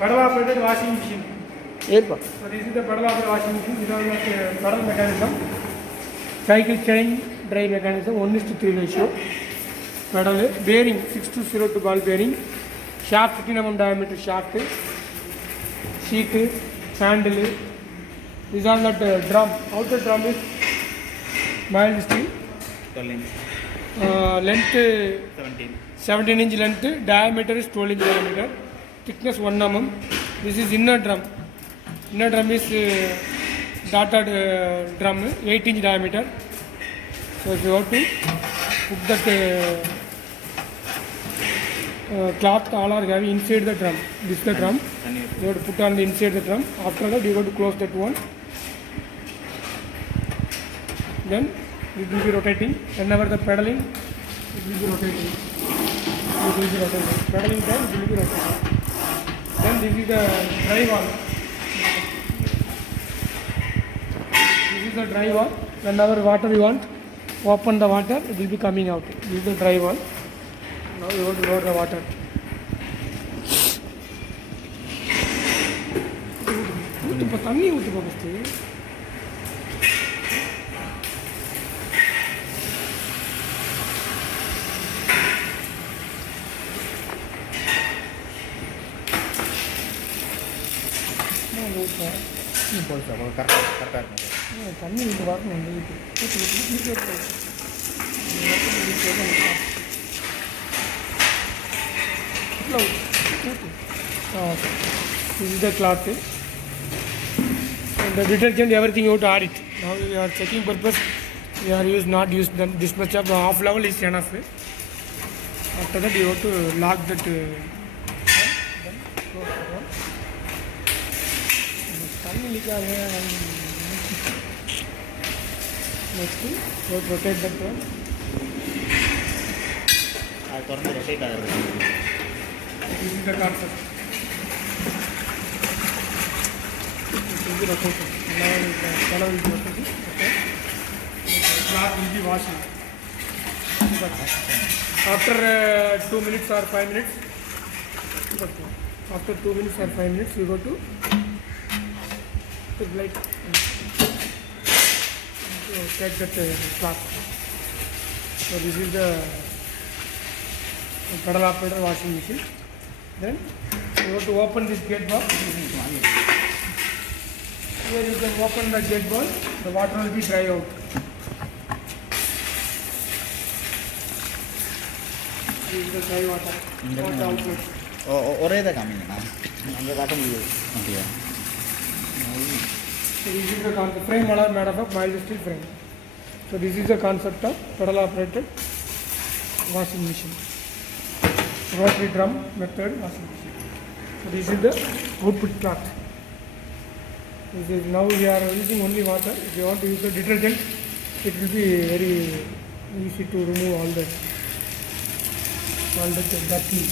pedal operated washing machine. Airport. So this is the pedal operated washing machine. This is the pedal mechanism. Cycle chain drive mechanism 1:3 ratio. Pedal bearing 6202 ball bearing. Shaft 15 mm diameter shaft. Seat, handle. This is all that drum. Outer drum is mild steel. Length 17 inch length, diameter is 12 inch diameter, thickness 1 mm. This is inner drum. Inner drum is dotted drum, 8 inch diameter. So if you have to put that cloth, all are having inside the drum. This is the drum. You have to put on the inside the drum. After that you have to close that one. Then it will be rotating. Whenever the pedaling, it will be rotating. It will be rotating. Pedaling time, it will be rotating. Then this is the dry valve. This is the dry valve. Whenever water you want, open the water, it will be coming out. This is the dry valve. Now you have to load the water. தண்ணி ஊற்றுப்பா first. தண்ணி இது வரணும். This is the cloth. And the detergent, everything you have to add it. Now you are checking purpose. You are not used this much of half level is enough. After that you have to lock that. Next, you have to rotate that one. This is the concept. This is the rotation. Now the color will be rotating. Okay. The cloth will be washing. After 2 minutes or 5 minutes. After 2 minutes or 5 minutes, you go to the light. Check that cloth. So this is the pedal operator washing machine. Then you have to open this gate valve. Here you can open the gate valve. The water will be dry out. This is the dry water. Water outlet. ஒரே தான் காமிங்கண்ணா, அங்கே காட்ட முடியாது. அப்படியா? So this is the concept. Frame are made of mild steel frame. So this is the concept of pedal operated washing machine. Rotary drum method washing machine. So this is the output cloth. This is now we are using only water. If you want to use the detergent, it will be very easy to remove all that dirty.